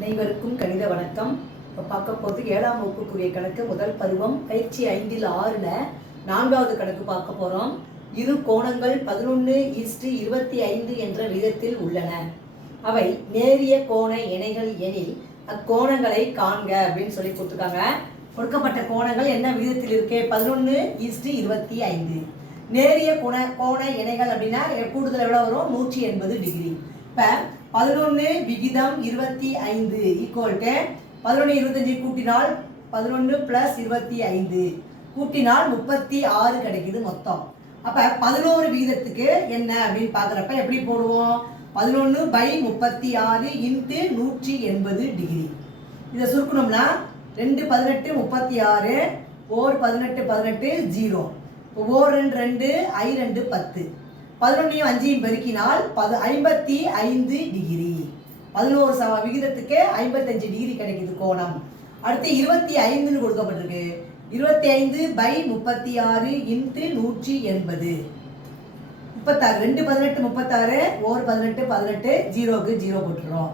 அனைவருக்கும் கணித வணக்கம். இப்போ பார்க்க போகிறது 7ஆம் வகுப்புக்குரிய கணக்கு முதல் பருவம் பயிற்சி 5இல் 6ல் 4வது கணக்கு பார்க்க போகிறோம். இரு கோணங்கள் 11:25 என்ற விதத்தில் உள்ளன. அவை நேரிய கோண இணைகள் எனில் அக்கோணங்களை காண்க அப்படின்னு சொல்லி கொடுத்துருக்காங்க. கொடுக்கப்பட்ட கோணங்கள் என்ன விகிதத்தில் இருக்கு? 11:25. நேரிய கோண இணைகள் அப்படின்னா கூடுதல் எவ்வளோ வரும்? 180 டிகிரி. இப்போ 11 விகிதம் 25 ஈக்குவல் டு 11 25 கூட்டினால் 11 + 25 கூட்டினால் 36 கிடைக்குது மொத்தம். அப்போ 11 விகிதத்துக்கு என்ன அப்படின்னு பார்க்குறப்ப எப்படி போடுவோம்? 11/36 × 180 டிகிரி. இதை சுருக்கணும்னா 2 18 36 ஓர் 18 18 0. ஓர் 2 2 I 2 10. 11 5 பெருக்கினால் 55 டிகிரி. 11 விகிதத்துக்கு 55 டிகிரி கிடைக்குது கோணம். அடுத்து 25 கொடுக்கப்பட்டிருக்கு. 25/36 × 180. 36 2 18 36 ஓர் 18 18 0க்கு 0 போட்டுறோம்.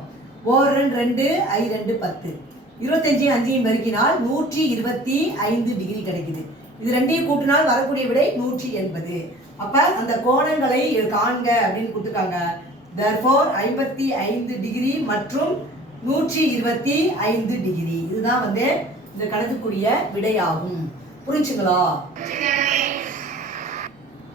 ஓர் 2 2 I 2 10. 25 5 பெருக்கினால் 125 டிகிரி கிடைக்குது. இது ரெண்டையும் கூட்டினால் வரக்கூடிய விடை 180. அப்ப அந்த கோணங்களை காண்க அப்படின்னு கொடுத்துருக்காங்க. therefore 55 டிகிரி மற்றும் 125 டிகிரி. இதுதான் இந்த கணக்குக்குரிய விடையாகும். புரிஞ்சுங்களா?